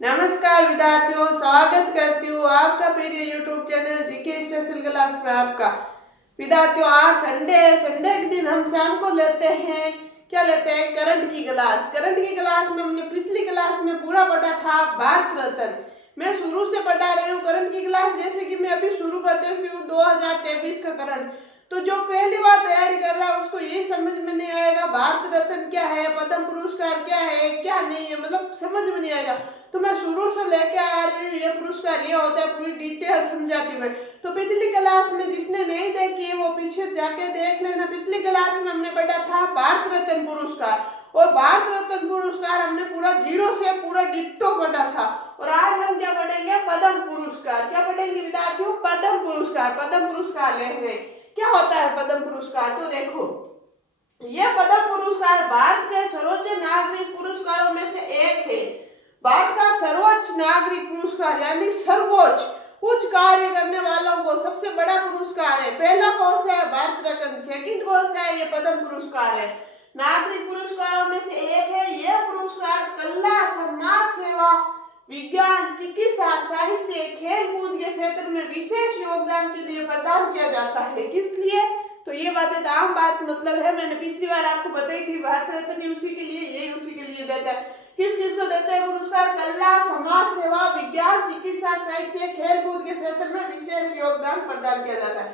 नमस्कार विद्यार्थियों, स्वागत करती हूँ आपका मेरे YouTube channel GK special class में। आपका विद्यार्थियों, आज संडे है। संडे के दिन हम शाम को लेते हैं, क्या लेते हैं, करंट की क्लास। करंट की क्लास में हमने पिछली क्लास में पूरा पढ़ा था भारत रत्न। मैं शुरू से पढ़ा रही हूँ करंट की क्लास, जैसे कि मैं अभी शुरू कर देती हूँ 2023 का करंट। तो जो पहली बार तैयारी कर रहा है उसको ये समझ में नहीं आएगा भारत रत्न क्या है, पद्म पुरस्कार क्या है, क्या नहीं है, मतलब समझ में नहीं आएगा। तो मैं शुरू से लेके आ रही हूँ, ये पुरस्कार ये होता है, पूरी डिटेल समझाती मैं। तो पिछली क्लास में जिसने नहीं देखी वो पीछे जाके देख लेना। पिछली क्लास में हमने पढ़ा था भारत रत्न पुरस्कार, और भारत रत्न पुरस्कार हमने पूरा जीरो से पूरा डिट्टो पढ़ा था। और आज हम क्या पढ़ेंगे, पद्म पुरस्कार। क्या पढ़ेंगे विद्यार्थियों, पद्म पुरस्कार। पद्म पुरस्कार ले रहे, क्या होता है पद्म पुरस्कार। तो देखो, यह पद्म पुरस्कार भारत के सर्वोच्च नागरिक पुरस्कारों में से एक है। भारत का सर्वोच्च नागरिक पुरस्कार यानी सर्वोच्च उच्च कार्य करने वालों को सबसे बड़ा पुरस्कार है। पहला कौन सा है, भारत रत्न। सेकंड कौन सा है, ये पद्म पुरस्कार है। नागरिक पुरस्कारों में से एक है। यह पुरस्कार कला, समाज सेवा, विज्ञान, चिकित्सा, साहित्य, खेल कूद के क्षेत्र में विशेष योगदान के लिए प्रदान किया जाता है। किस लिए, तो ये बातें तो आम बात मतलब है, मैंने पिछली बार आपको बताई थी। भारत रत्न उसी के लिए, यही उसी के लिए देता है। किस चीज को देते हैं पुरस्कार, कला, समाज सेवा, विज्ञान, चिकित्सा, साहित्य, खेल कूद के क्षेत्र में विशेष योगदान प्रदान किया जाता है।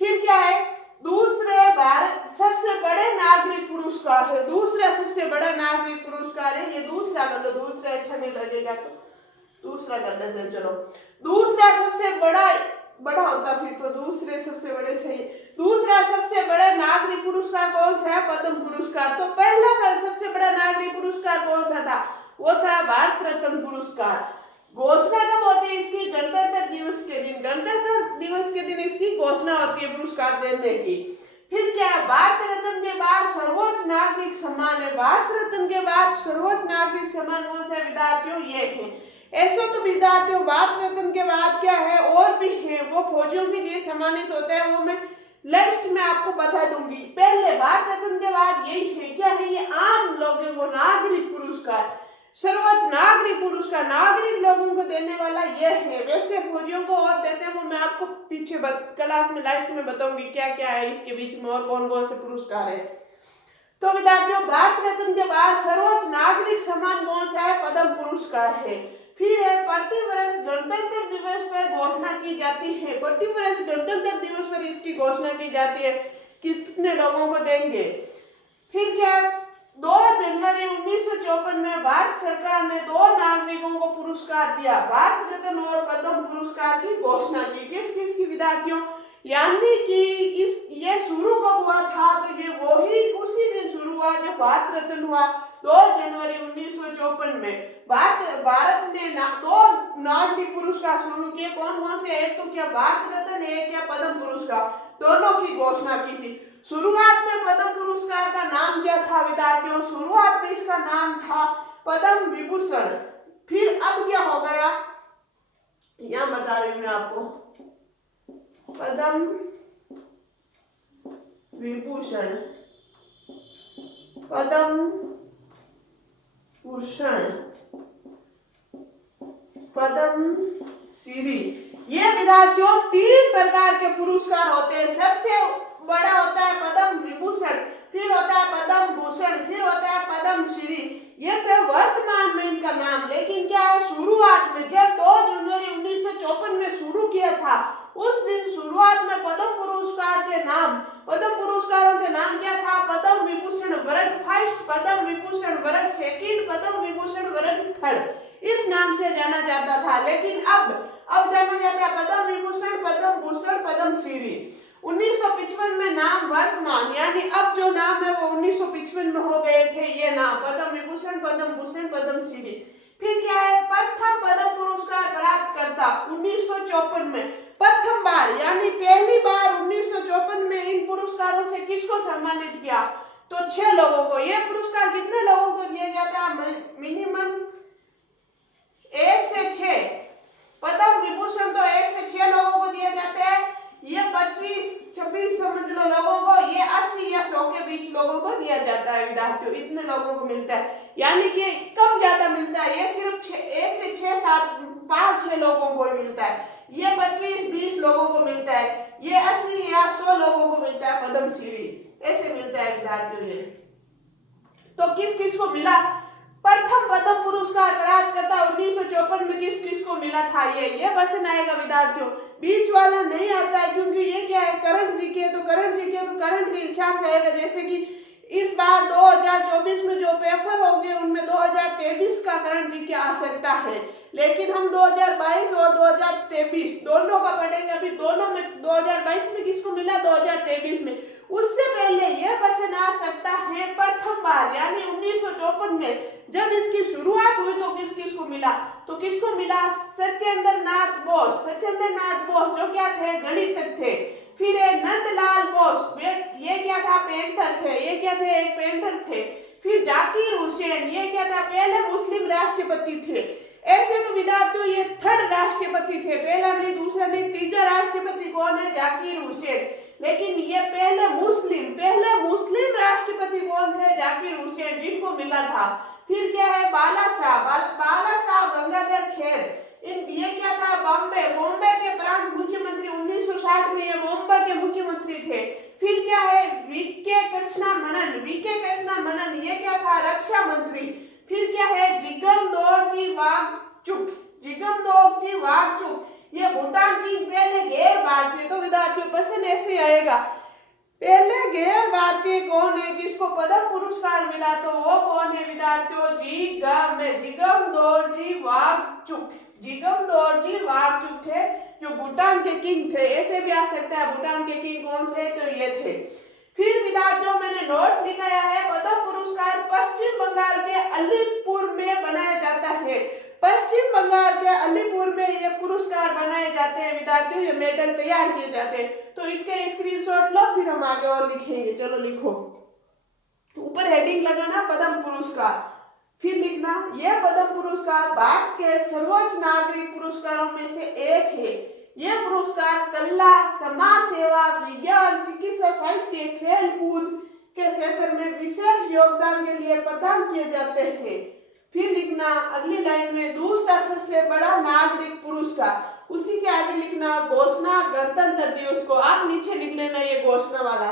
फिर क्या है, दूसरे भारत सबसे बड़े नागरिक पुरस्कार है। दूसरा सबसे बड़ा नागरिक पुरस्कार है, ये दूसरा कर लो, दूसरा अच्छा नहीं लगेगा तो दूसरा कर लेते हैं। चलो, दूसरा सबसे बड़ा होता, फिर तो दूसरे सबसे बड़े सही। दूसरा सबसे बड़ा नागरिक पुरस्कार कौन सा है, पद्म पुरस्कार। तो पहला सबसे बड़ा नागरिक पुरस्कार कौन सा था, वो था भारत रत्न पुरस्कार। घोषणा कब होती है इसकी, गणतंत्र दिवस के दिन। गणतंत्र दिवस के दिन इसकी घोषणा होती है पुरस्कार देने की। फिर क्या है, भारत रत्न के बाद सर्वोच्च नागरिक सम्मान है। भारत रत्न के बाद सर्वोच्च नागरिक सम्मान कौन सा विद्यार्थियों, ये है। ऐसा तो विद्यार्थियों भारत रत्न के बाद क्या है, और भी है, वो फौजियों के लिए सम्मानित होता है, वो मैं नेक्स्ट में आपको बता दूंगी। पहले भारत रत्न के बाद यही है, क्या है, ये आम लोगों को नागरिक पुरस्कार, सर्वोच्च नागरिक पुरस्कार नागरिक लोगों को देने वाला ये है। वैसे फौजियों को और देते हैं, वो मैं आपको पीछे क्लास में लास्ट में बताऊंगी क्या क्या है इसके बीच में और कौन कौन से पुरस्कार है। तो विद्यार्थियों, भारत रत्न के बाद सर्वोच्च नागरिक सम्मान कौन सा है, पद्म पुरस्कार है। फिर है, प्रतिवर्ष गणतंत्र दिवस पर घोषणा की जाती है। प्रतिवर्ष गणतंत्र दिवस पर इसकी घोषणा की जाती है, कितने लोगों को देंगे। फिर क्या, 2 जनवरी 1954 में भारत सरकार ने 2 नागरिकों को पुरस्कार दिया, भारत रत्न और पद्म पुरस्कार की घोषणा की। किस किस की विद्यार्थियों, यानी कि ये शुरू कब हुआ था, तो ये वही उसी दिन शुरू हुआ जब भारत रत्न हुआ, 2 जनवरी 1954 में। भारत ने 2 नागरिक पुरस्कार शुरू किए। कौन कौन से, एक तो क्या भारत रत्न, एक क्या पद्म पुरस्कार, दोनों की घोषणा की थी। शुरुआत में पद्म पुरस्कार का नाम क्या था विद्यार्थियों, शुरुआत में इसका नाम था पद्म विभूषण। फिर अब क्या हो गया, यहां बता रही हूं मैं आपको, पद्म विभूषण, पद्म भूषण, पद्म श्री। ये विद्यार्थियों 3 प्रकार के पुरस्कार होते हैं। सबसे बड़ा होता है पद्म विभूषण, फिर होता है पद्म भूषण, फिर होता है पद्म श्री। ये तो वर्तमान में इनका नाम, लेकिन क्या है, शुरुआत में जब 2 जनवरी 1954 में शुरू किया था, उस दिन शुरुआत में पद्म पुरस्कार के नाम, पद्म पुरस्कारों के नाम क्या था, पद्म विभूषण वर्ग फर्स्ट, पद्म विभूषण वर्ग सेकंड, पद्म विभूषण वर्ग थर्ड, इस नाम से जाना जाता था। लेकिन अब जाना जाता है पद्म विभूषण, पद्म भूषण, पद्म श्री। 1955 में नाम वर्तमान, यानी अब जो नाम है वो 1955 में हो गए थे ये नाम, पद्म विभूषण, पद्म भूषण, पद्म श्री। फिर क्या है, प्रथम पद्म पुरस्कार प्राप्त करता 1954 में, प्रथम बार यानी पहली बार 1954 में इन पुरस्कारों से किसको सम्मानित किया, तो 6 लोगों को। ये पुरस्कार कितने लोगों को दिया जाता है, मिनिमम 1 से 6। पद्म विभूषण तो 1 से 6 लोगों को दिया जाता है, ये 25-26 समझ लो लोगों को, ये 80 या 100 के बीच लोगों को दिया जाता है विद्यार्थियों, इतने लोगों को मिलता है, यानी कि कम ज्यादा मिलता है। ये सिर्फ 1 से 5-6 लोगों को ही मिलता है, ये 25-20 लोगों को मिलता है, ये 80 या 100 लोगों को मिलता है पद्मश्री, ऐसे मिलता है विद्यार्थियों ये। तो किस किस को मिला प्रथम पद्म पुरस्कार प्राप्तकर्ता 1954 में किस किस को मिला था, ये क्वेश्चन आएगा विद्यार्थियों। बीच वाला नहीं आता है क्योंकि ये क्या है करंट जीके है, तो करंट के हिसाब से आएगा। जैसे कि इस बार 2024 में जो पेपर होंगे उनमें 2023 का करंट जीके आ सकता है, लेकिन हम 2022 और 2023 दोनों का पढ़ेंगे। अभी दोनों में 2022 में किसको मिला, 2023 में। उससे पहले यह क्वेश्चन आ सकता है प्रथम बार यानी 1954 में जब इसकी शुरुआत हुई तो किस किस को मिला, तो किसको मिला, सत्येंद्र नाथ बोस जो क्या थे, गणितज्ञ थे। फिर नंदलाल बोस, ये क्या था, पेंटर थे, एक पेंटर थे। फिर जाकिर हुसैन, ये क्या था, पहले मुस्लिम राष्ट्रपति थे। ऐसे तो विद्यार्थियों ये थर्ड राष्ट्रपति थे, पहला नहीं, दूसरा नहीं, तीसरा राष्ट्रपति कौन है, जाकिर हुसैन। लेकिन ये पहले मुस्लिम राष्ट्रपति कौन थे, जाकिर हुसैन, जिनको मिला था। फिर क्या है, बाला साहब गंगाधर खेर, ये क्या था, बॉम्बे के प्रांत मुख्यमंत्री 1960 में ये बॉम्बे के मुख्यमंत्री थे। फिर क्या है, वीके कृष्णा मनन, ये क्या था, रक्षा मंत्री। फिर क्या है, जिगम दोरजी वागचुक, ये भूटान की पहले गैर भारतीय। तो विद्यार्थियों क्वेश्चन ऐसे आएगा, पहले गैर भारतीय कौन है जिसको पद्म पुरस्कार मिला, तो वो कौन है विद्यार्थियों, जिगम दोरजी वागचुक थे, जो भूटान के किंग थे। ऐसे भी आ सकता है, भूटान के किंग कौन थे, तो ये थे। फिर विद्यार्थियों मैंने नोट्स लिखाया है, पद्म पुरस्कार पश्चिम बंगाल के अलीपुर में बनाया जाता है। पश्चिम बंगाल के अलीपुर में ये पुरस्कार बनाए जाते हैं विद्यार्थियों, ये मेडल तैयार किए जाते हैं। तो इसके स्क्रीनशॉट लो, फिर हम आगे और लिखेंगे। चलो लिखो, तो ऊपर हेडिंग लगाना पद्म पुरस्कार, फिर लिखना यह पद्म पुरस्कार भारत के सर्वोच्च नागरिक पुरस्कारों में से एक है। यह पुरस्कार कला, समाज सेवा, विज्ञान, चिकित्सा, साहित्य, खेल कूद के क्षेत्र में विशेष योगदान के लिए प्रदान किए जाते हैं। फिर लिखना अगली लाइन में दूसरा सबसे बड़ा नागरिक पुरस्कार, उसी के आगे लिखना घोषणा गणतंत्र दिवस को, आप नीचे लिख लेना ये घोषणा वाला।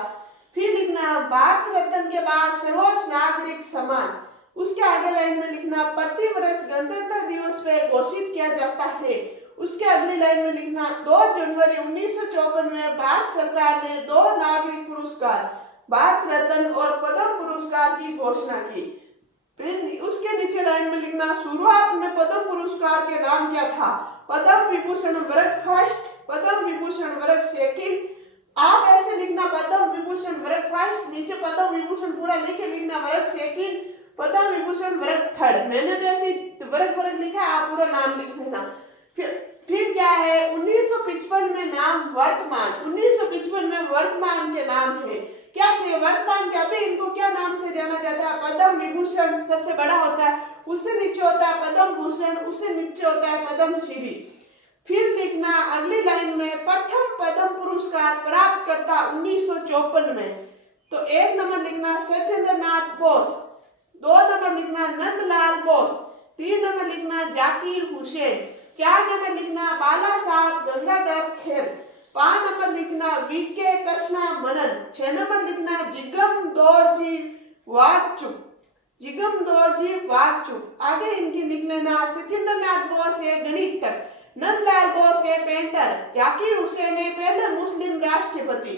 फिर लिखना भारत रत्न के बाद सर्वोच्च नागरिक सम्मान, उसके आगे लाइन में लिखना प्रति वर्ष गणतंत्र दिवस पर घोषित किया जाता है। उसके अगली लाइन में लिखना 2 जनवरी 1954 में भारत सरकार ने 2 नागरिक पुरस्कार, भारत रत्न और पद्म पुरस्कार की घोषणा की। उसके नीचे लाइन में लिखना शुरुआत में पद्म पुरस्कार के नाम क्या था, पद्म विभूषण वर्ग फर्स्ट, पद्म विभूषण वर्ग सेकंड। आप ऐसे लिखना पद्म विभूषण वर्ग फर्स्ट, नीचे पद्म विभूषण पूरा लेके लिखना वर्ग सेकंड, पद्म विभूषण वर्ग थर्ड। मैंने तो ऐसे वर्ग लिखा है, आप पूरा नाम लिख लेना। फिर क्या है 1955 में नाम वर्तमान, 1955 में वर्तमान के नाम है, क्या थे वर्तमान के, अभी इनको क्या नाम से जाना जाता है, पद्म विभूषण सबसे बड़ा होता है, उससे नीचे होता है पद्म भूषण, उससे नीचे होता है पद्मश्री। फिर लिखना अगली लाइन में प्रथम पद्म पुरस्कार प्राप्तकर्ता 1954 में, तो 1 नंबर लिखना सत्येंद्र नाथ बोस, 2 नंबर लिखना नंदलाल बोस, 3 नंबर लिखना जाकिर हुसैन, 4 नंबर लिखना बाला साहब गंगाधर खेर, 5 नंबर लिखना वीके कृष्णा मनन, 6 नंबर लिखना जिगम दोरजी वागचुक। आगे इनकी लिख लेना सत्येंद्र नाथ बोस है गणितज्ञ, नंदलाल बोस है पेंटर, जाकिर हुसैन है पहले मुस्लिम राष्ट्रपति,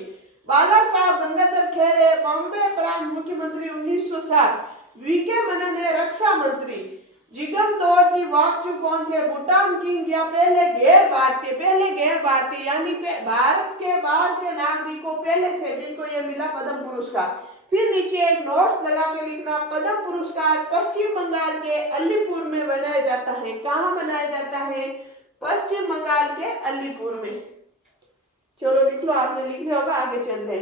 बाला साहब गंगाधर खेर है बॉम्बे प्रांत मुख्यमंत्री 1960, वीके मनन है रक्षा मंत्री, जिगम दोरजी वागचुक कौन थे, भूटान किंग या पहले गैर भारतीय यानी भारत के बाहर के नागरिकों पहले थे जिनको ये मिला पद्म पुरस्कार। फिर नीचे एक नोट्स लगा के लिखना पद्म पुरस्कार पश्चिम बंगाल के अलीपुर में बनाया जाता है। कहाँ बनाया जाता है, पश्चिम बंगाल के अलीपुर में। चलो लिख लो, आपने लिख लिया होगा, आगे चल रहे।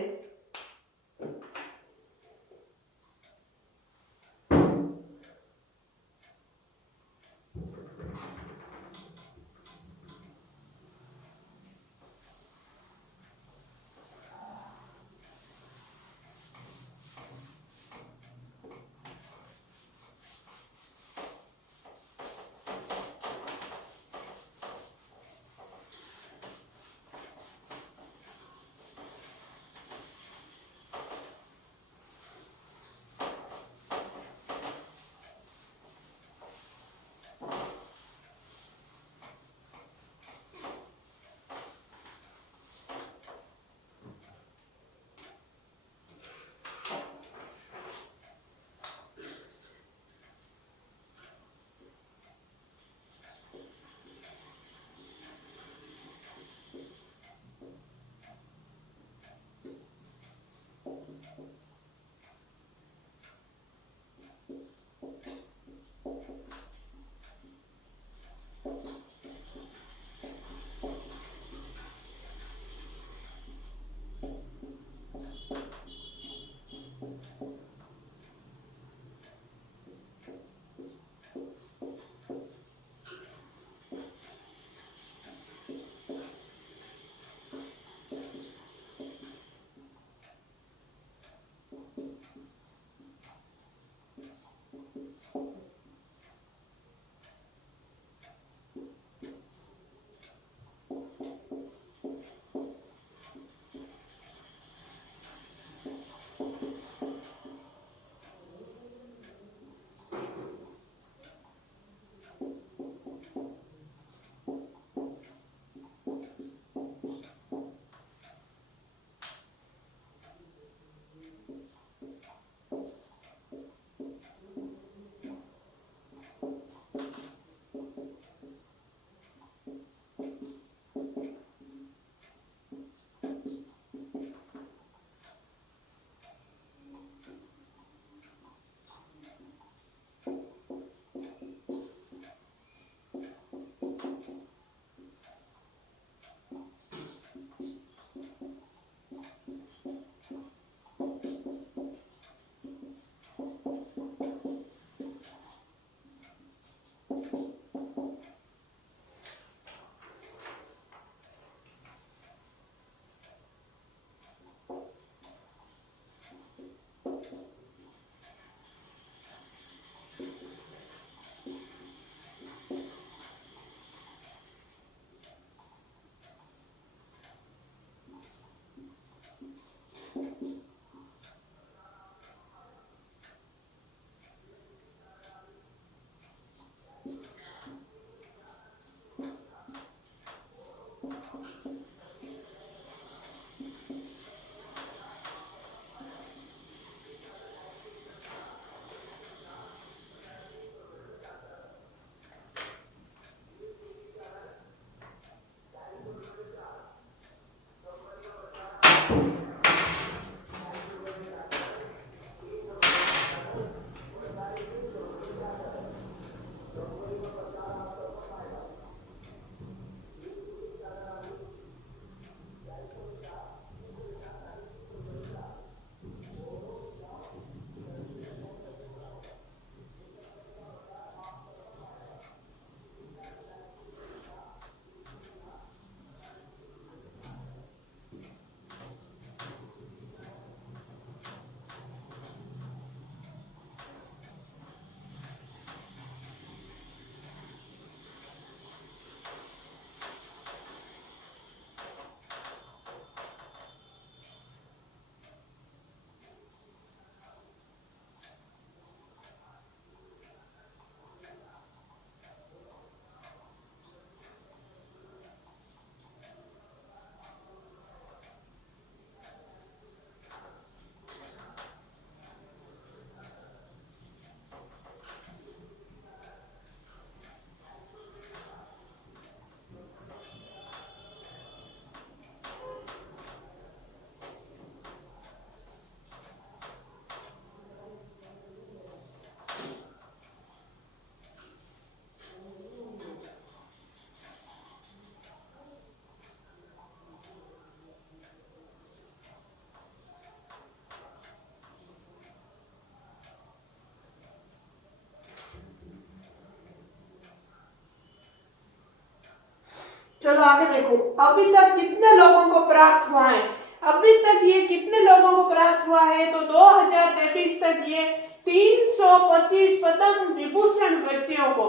चलो आगे देखो, अभी तक कितने लोगों को प्राप्त हुआ है, अभी तक ये कितने लोगों को प्राप्त हुआ है, तो 2023 तक ये 325 पद्म विभूषण व्यक्तियों को,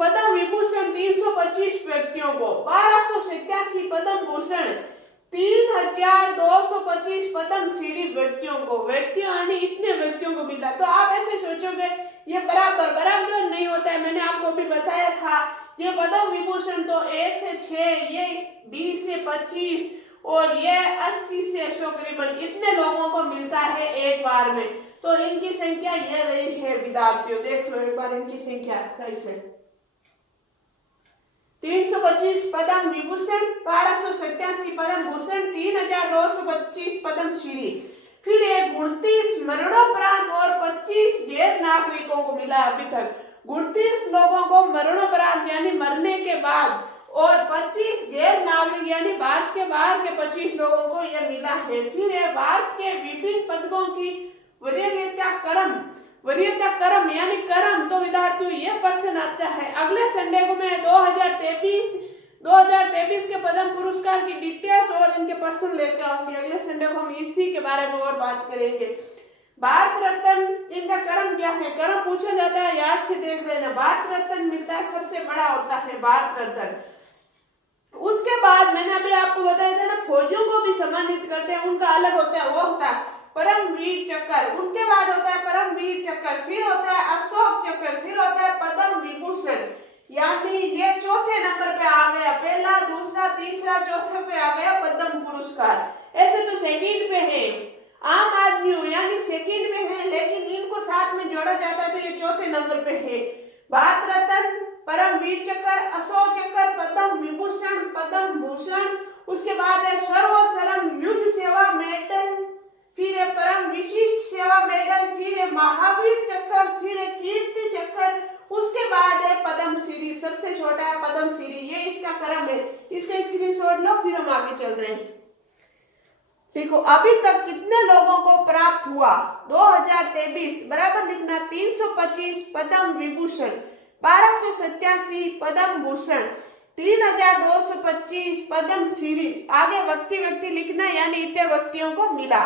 पद्म विभूषण 325 व्यक्तियों को, 1287 पद्म भूषण, 3225 पद्म श्री व्यक्तियों को, व्यक्तियों यानी इतने व्यक्तियों को मिला। तो आप ऐसे सोचोगे ये बराबर नहीं होता है, मैंने आपको अभी बताया था ये पद्म विभूषण तो 1 से 6, ये 20 से 25 और ये 80 से 100 करीबन इतने लोगों को मिलता है एक बार में। तो इनकी संख्या ये रही है विद्यार्थियों, देख लो एक बार इनकी संख्या सही से, 325 पद्म विभूषण, 1287 पद्म भूषण, 3225 पद्म श्री, फिर 29 मरणोपरांत और 25 गैर नागरिकों को मिला अभी तक। 29 लोगों को मरणोपरांत यानी मरने के बाद और 25 गैर नागरिक यानी भारत के बाहर के 25 लोगों को यह मिला है। फिर है भारत के विभिन्न पदकों की वरीयता क्रम यानी क्रम। तो विद्यार्थियों ये प्रश्न आता है, अगले संडे को मैं 2023 के पद्म पुरस्कार की डिटेल्स और इनके प्रश्न लेकर आऊंगी। अगले संडे को हम इसी के बारे में और बात करेंगे। भारत रत्न इनका क्रम क्या है, क्रम पूछा जाता है, याद से देख लेना। भारत रत्न मिलता है, सबसे बड़ा होता है भारत रत्न। उसके बाद मैंने अभी आपको बताया था ना, फौजियों को भी सम्मानित करते हैं, उनका अलग होता है, वो होता है परमवीर चक्र। उनके बाद होता है परमवीर चक्र, फिर होता है अशोक चक्र, फिर होता है पद्म विभूषण। यानी ये चौथे नंबर पे आ गया, पहला दूसरा तीसरा चौथे पे आ गया पद्म पुरस्कार। ऐसे तो सेकंड पे है आम आदमियों यानी सेकंड में है, लेकिन इनको साथ में जोड़ा जाता है तो ये चौथे नंबर पे है। भारत रत्न, परमवीर चक्र, अशोक चक्र, पद्म विभूषण, पद्म भूषण। उसके बाद है सर्वोत्तम युद्ध सेवा मेडल, फिर है परम विशिष्ट सेवा मेडल, फिर है महावीर चक्र, फिर है कीर्ति चक्र। उसके बाद है पद्म श्री, सबसे छोटा है पद्म श्री, ये इसका क्रम है। इसका स्क्रीनशॉट लो, फिर हम आगे चल रहे हैं। देखो अभी तक कितने लोगों को प्राप्त हुआ, 2023 बराबर लिखना, 325 पद्म विभूषण, 1287 पद्म भूषण, 3225 पद्म श्री। आगे व्यक्ति लिखना यानी इतने व्यक्तियों को मिला।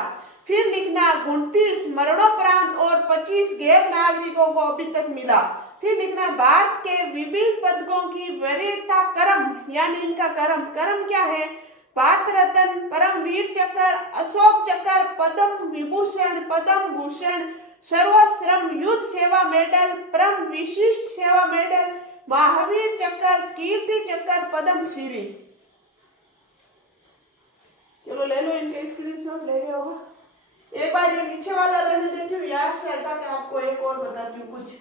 फिर लिखना 29 मरणोपरांत और 25 गैर नागरिकों को अभी तक मिला। फिर लिखना भारत के विभिन्न पदकों की वरीयता क्रम यानी इनका क्रम क्या है, भारत रत्न, परमवीर चक्र, अशोक चक्र, पद्म विभूषण, पद्म भूषण, सर्वोत्तम युद्ध सेवा मेडल, परम विशिष्ट सेवा मेडल, महावीर चक्र, कीर्ति चक्र, पद्म श्री। चलो ले लो, इनके स्क्रीनशॉट ले लिया होगा। एक बार ये नीचे वाला रहने देती हूँ, याद से हटा के आपको एक और बताती हूँ कुछ।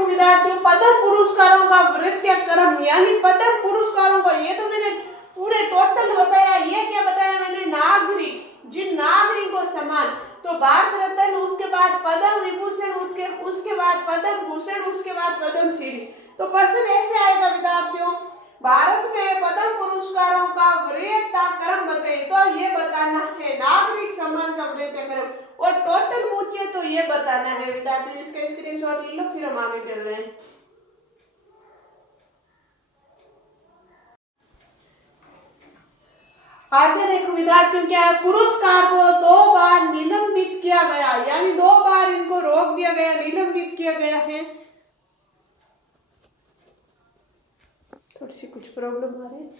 विद्यार्थियों पद्म पुरस्कारों का वृत्तीय क्रम यानी पद्म पुरस्कारों को, ये तो मैंने पूरे टोटल बताया। ये क्या बताया मैंने, नागरिक, जिन नागरिकों समान। तो भारत रत्न, उसके बाद पद्म विभूषण, उसके बाद पद्म भूषण, उसके बाद पद्म श्री। तो प्रश्न ऐसे आएगा विद्यार्थियों, भारत में पद्म पुरस्कारों का वरीयता क्रम बताइए। तो ये बताना है नागरिक सम्मान का वरीयता क्रम, और टोटल पूछिए तो ये बताना है विद्यार्थी। इसका स्क्रीनशॉट ले लो, फिर हम आगे चल रहे हैं। आगे देखो विद्यार्थियों, क्या है, पुरस्कार को 2 बार निलंबित किया गया, यानी 2 बार इनको रोक दिया गया, निलंबित किया गया है। थोड़ी सी कुछ प्रॉब्लम आ रही है।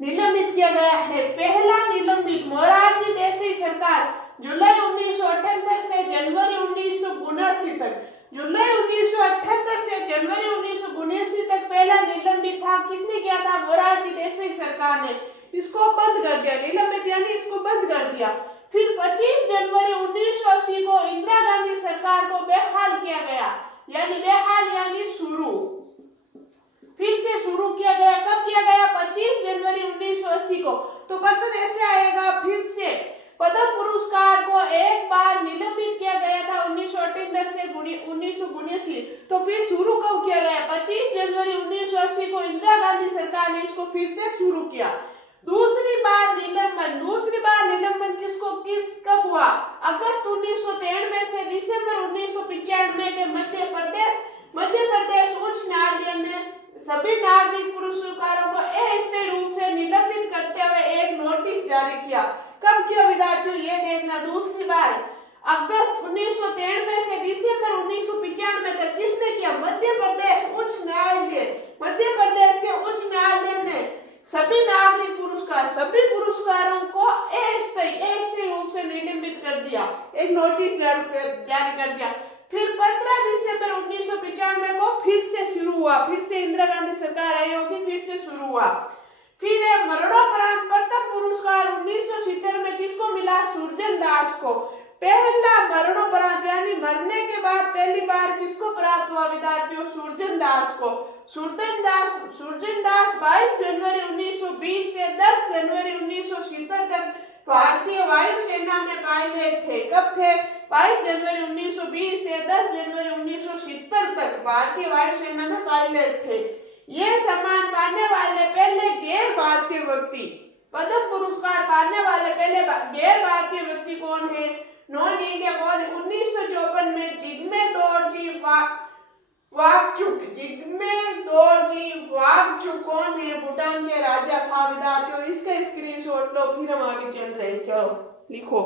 निलंबित किया गया है। पहला निलंबित मोरारजी देसाई सरकार जुलाई 1978 से जनवरी 1979 तक, जुलाई 1978 से जनवरी 1979 तक पहला निलंबित था। किसने किया था? मोरारजी देसाई सरकार ने। इसको बंद कर दिया, निलंबित यानी इसको बंद कर दिया। फिर 25 जनवरी 1980 को इंदिरा गांधी सरकार को बहाल किया गया, यानी बहाल यानी शुरू, फिर से शुरू किया गया। कब किया गया? 25 जनवरी 1980 को। तो क्वेश्चन ऐसे आएगा, फिर से पद्म पुरस्कार को एक बार निलंबित किया गया था 1978 से 1979, तो फिर शुरू कब किया गया? 25 जनवरी 1980 को इंदिरा गांधी सरकार ने इसको फिर से शुरू किया। दूसरी बार निलंबन किसको कब हुआ? अगस्त 1993 से दिसंबर 1995 के मध्य प्रदेश उच्च न्यायालय ने सभी नागरिक पुरस्कारों को अस्थायी रूप से निलंबित करते हुए एक नोटिस जारी किया। कब किया विद्यार्थियों? ये देखना। दूसरी बार अगस्त 1993 से दिसंबर 1995 तक किसने किया? मध्य प्रदेश उच्च न्यायालय। मध्य प्रदेश के उच्च न्यायालय ने सभी नागरिक सभी पुरस्कारों को अस्थायी रूप से निलंबित कर दिया, एक नोटिस जारी कर दिया। फिर 15 दिसंबर 1995 को फिर से शुरू हुआ, फिर से इंदिरा गांधी सरकार आई होगी, फिर से शुरू हुआ। फिर मरणोपरांत प्रथम पुरस्कार 1970 में किसको मिला? सुरजन दास को। पहला मरणोपरांत यानी मरने के बाद पहली बार किसको प्राप्त हुआ विद्यार्थियों? सुरजन दास को। सुरजन दास 22 जनवरी 1920 से 10 जनवरी 1970 तक भारतीय वायुसेना में पायलट थे। कब थे? 22 जनवरी 1920 से 10 जनवरी 1970 तक भारतीय वायुसेना में पायलट थे। ये सम्मान पाने वाले पहले गैर भारतीय व्यक्ति, पद्म पुरस्कार पाने वाले पहले गैर भारतीय व्यक्ति कौन है? नॉन इंडिया कौन है? 1954 में जिग्मे वांगचुक कौन है? भूटान के राजा था विद्यार्थियों। इसका स्क्रीनशॉट लो, फिर हम आगे चल रहे हैं। चलो लिखो।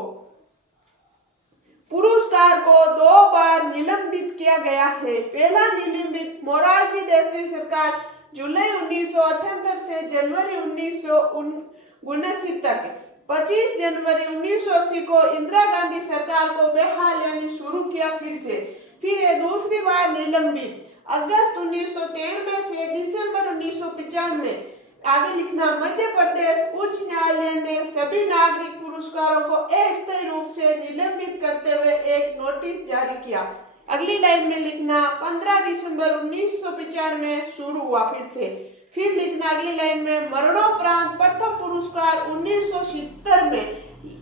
पुरस्कार को 2 बार निलंबित किया गया है। पहला निलंबित मोरारजी देसाई सरकार जुलाई 1978 से जनवरी 1979 तक, 25 जनवरी 1980 को इंदिरा गांधी सरकार को बहाल यानी शुरू किया फिर से। फिर ये दूसरी बार निलंबित अगस्त 1993 से दिसंबर 1995। आगे लिखना। मध्य प्रदेश उच्च न्यायालय ने सभी नागरिक पुरस्कारों को अस्थायी रूप से निलंबित करते हुए एक नोटिस जारी किया। अगली लाइन में लिखना 15 दिसंबर 1995 शुरू हुआ फिर से। फिर लिखना अगली लाइन में मरणोपरांत प्रथम पुरस्कार 1970 में,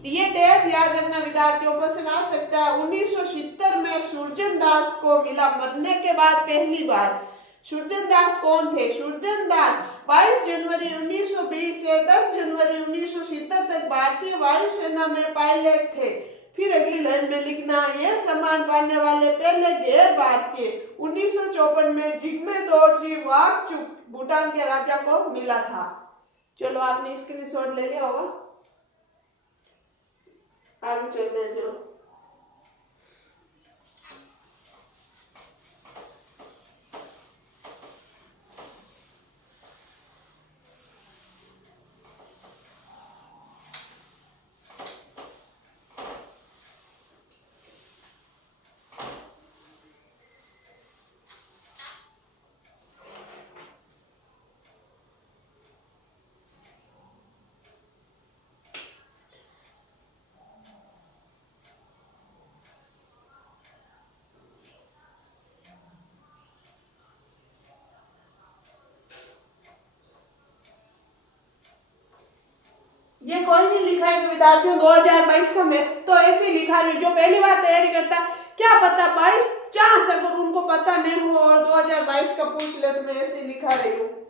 ये डेट याद रखना विद्यार्थियों, प्रश्न आ सकता है। 1970 में सुरजन दास को मिला मरने के बाद पहली बार। सुरजन दास कौन थे? सुरजन दास 22 जनवरी 1920 से 10 जनवरी 1970 तक भारतीय वायुसेना में पायलट थे। फिर अगली लाइन में लिखना यह सम्मान पाने वाले पहले गैर भारतीय 1954 में जिग्मे दोरजी वांगचुक भूटान के राजा को मिला था। चलो आपने स्क्रीनशॉट ले लिया होगा, आगे चलते हैं। चलो ये कोई नहीं लिखा है कि विद्यार्थियों 2022 का मैथ तो ऐसे ही लिखा है। जो पहली बार तैयारी करता क्या पता 22 चांस अगर उनको पता नहीं हो और 2022 का पूछ ले तो मैं ऐसे ही लिखा रही हूँ।